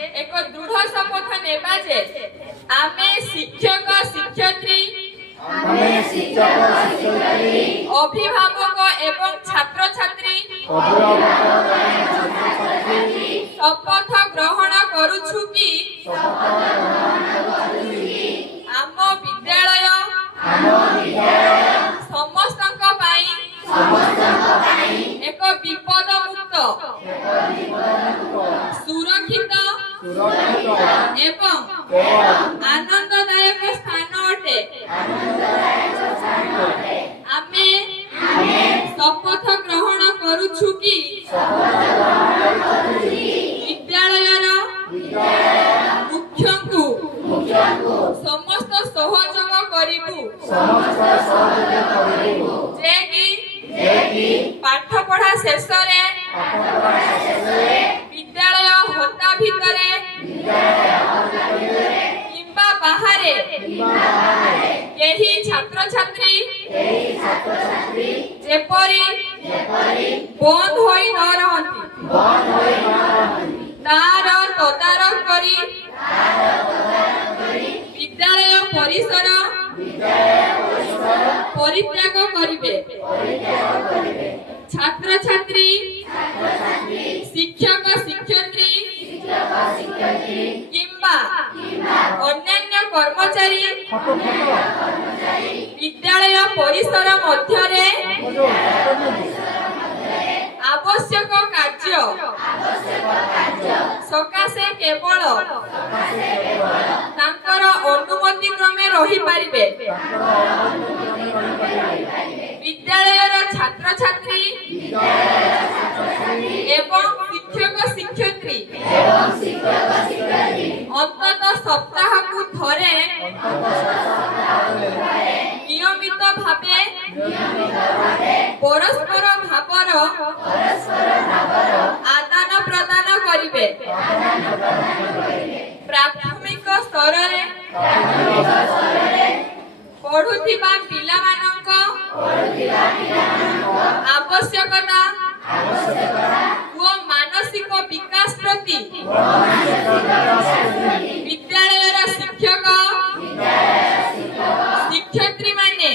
एक दृढ़ शपथ नेबा जे आमे शिक्षक शिक्षयित्री अभिभावक एवं छात्र छात्री शपथ ग्रहण करूछु कि आम विद्यालय समस्तक पाई एक विपद मुक्त सुरक्षित एवं आनंददायक स्थान अटे। आमे शपथ ग्रहण करूछु कि विद्यालयर मुख्यंकु समस्त सहयोग करिबु जे कि पाठ पढ़ा शेष रे विद्यालय होता भितरे किंबा बाहरे केही छात्र छात्री जेपरी बंद होई न रहंती तार तदारख करी विद्यालय परिसर परित्याग करिवे। छात्र छात्री शिक्षक शिक्षयित्री किंबा अन्यान्य कर्मचारी विद्यालय परिसर मध्यरे आवश्यक कार्य सकाशे केवल तांकर अनुमति क्रमे रही पारिबे। विद्यालयर छात्र छात्री एवं शिक्षक शिक्षयित्री अंतत सप्ताह को थरे नियमित भावे परस्पर भावर आदान प्रदान करिवे। प्राथमिक स्तर रे पढ़ुथिबा पिलामानंक आवश्यकता व मानसिक विकास प्रति विद्यालयर शिक्षक शिक्षयित्री माने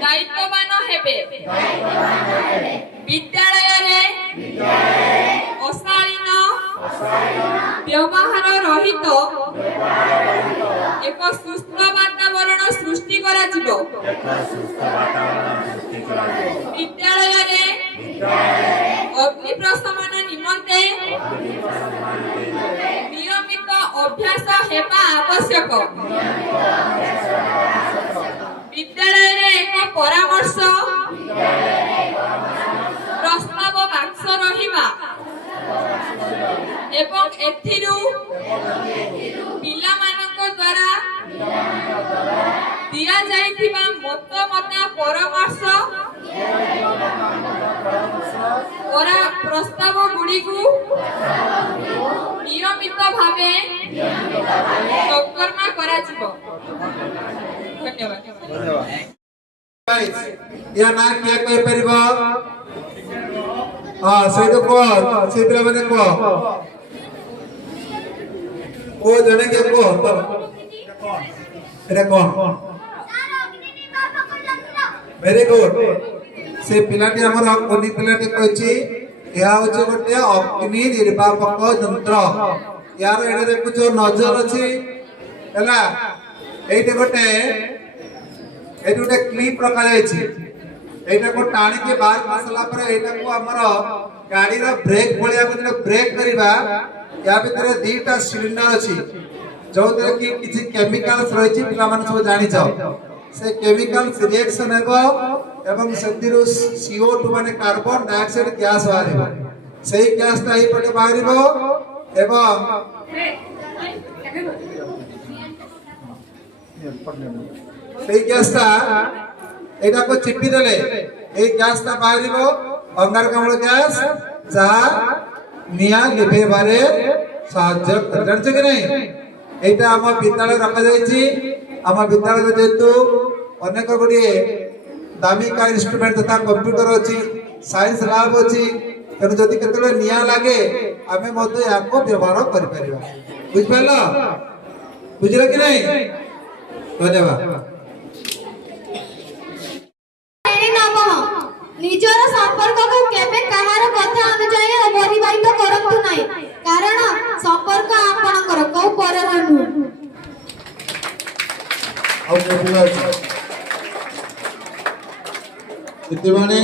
दायित्ववान हेबे। विद्यालय रे अशालीन व्यवहार रहित एक सुस्थ वातावरण सृष्टि करा जिवो। विद्यालय रे अग्नि प्रशमन निमंते नियमित अभ्यास हेबा आवश्यक। विद्यालय रे एक परामर्श प्रस्ताव बाक्स रहिबा एवं एथिरु पिलामानक द्वारा दिया जाइथिबा मतामत परामर्श प्रस्ताव गुड़िकु नियमित भावे संकर्मा करा जिवो। धन्यवाद। या ना क्या कहि परिबो से तो को से पिला माने को ओ जने के को एटा कोन वेरी गुड से पिलाटी हमर कोनी पिलाटी कहछि या होचे गोटे अग्नि निर्वापक यंत्र यार एटा देखु जो नजर अछि हला एटे गोटे क्लिप रखा जाइए को टाणी के बाहर मसला पर को हमर गाड़ी रो ब्रेक भलिया को ब्रेक करबा या भीतर दीटा सिलिंडर अछि जो कि किछि केमिकल्स रहिछि पिला मन सब जानि जाओ से केमिकल्स रिएक्शन हेबो एवं सतिरु CO2 माने कार्बन डाइऑक्साइड गैस बाहरिबो सेही गैस ता ही पटे बाहरिबो एवं सेही गैस ता एटा को चिपी देले ए गैस ता बाहरिबो अंगारकाम्ल गैस जहा निया लिभे बारे साहाय्य करछ कि नहीं। एटा हम विद्यालय रखा जायछि हम विद्यालय जेतु अनेक गुडी दामिका इंस्ट्रूमेंट तथा कंप्यूटर अछि साइंस लैब अछि ତେଣୁ ଯଦି କେତେବେଳେ ନିଆଁ ଲାଗେ ଆମେ ମଧ୍ୟ ଏହାକୁ ବ୍ୟବହାର କରିପାରିବା। ବୁଝିପାରିଲ? ବୁଝିଲ କି ନାହିଁ? ଧନ୍ୟବାଦ। ନିଜର ସମ୍ପର୍କକୁ କେବେ କାହାର କଥା ଅନୁଯାୟୀ ଅତିବାହିତ କରନ୍ତୁ ନାହିଁ, କାରଣ ସମ୍ପର୍କ ଆପଣଙ୍କର କୋଉ ପରର ନୁହେଁ। ଆଉ କେତେ ଅଛି? କେତେ ମାନେ